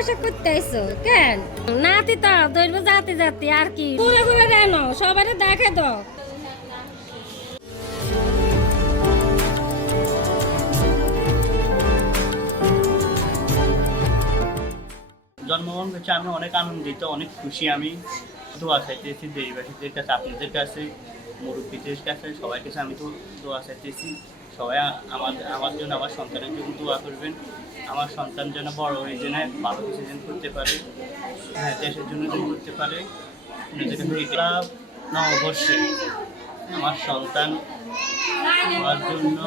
বসে করতে আইছো কেন? নাতি তো দৈব জাতি জাতি আর কি ঘুরে ঘুরে দেন সবাই দেখে দাও। জন্মগ্রহণ করছে আমি অনেক আনন্দিত, অনেক খুশি। আমি দোয়া চাইতেছি দেশবাসীদের কাছে, আপনাদের কাছে, মুরব্বীদের কাছে, সবার কাছে আমি তো দোয়া চাইতেছি। সবাই আমার জন্য, আমার সন্তানের জন্য দোয়া করবেন। আমার সন্তান যেন বড় হয়ে যেন ভালো কিছু যেন করতে পারে, হ্যাঁ, দেশের জন্য যেন করতে পারে। এটা নববর্ষে আমার সন্তান হওয়ার জন্য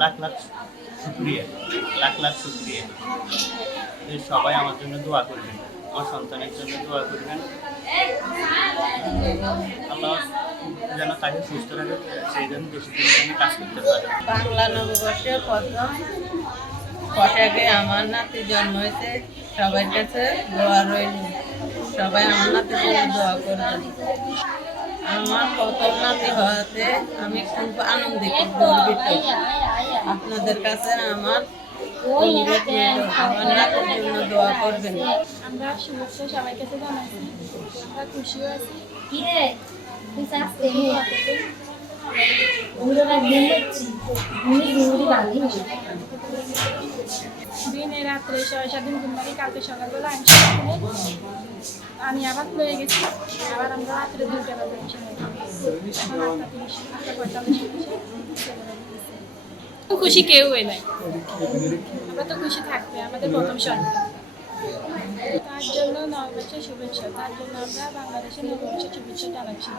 লাখ লাখ শুক্রিয়া, লাখ লাখ শুক্রিয়া। সবাই আমার জন্য দোয়া করবেন, আমার সন্তানের জন্য দোয়া করবেন। আল্লাহ যেন তাকে সুস্থ রাখে, সেই জন্য দেশের জন্য কাজ করতে পারে। বাংলা নববর্ষের প্রথম পোশাকে আমার নাতি জন্ম হয়েছে। সবার কাছে দোয়া রইল, সবাই আমার নাতির জন্য দোয়া করবেন। আমার প্রথম নাতি হওয়াতে আমি খুব আনন্দিত, গর্বিত। আপনাদের কাছে আমার অনুরোধ রইল, আমার নাতির জন্য দোয়া করবেন। আমরা শুভেচ্ছা সবাই কাছে জানাচ্ছি, আমরা খুশিও আছি। দিনে রাত্রে 6-7 দিন ঘুম পারি। কালকে সকালবেলা আমি আবার লয়ে গেছি, আবার আমরা রাত্রে 2টা বাজে খুশি কেউ নাই, আমরা তো খুশি থাকবে আমাদের প্রথম সন্তান। তার জন্য নববর্ষের শুভেচ্ছা, তার জন্য আমরা বাংলাদেশের নববর্ষের শুভেচ্ছা জানাচ্ছি।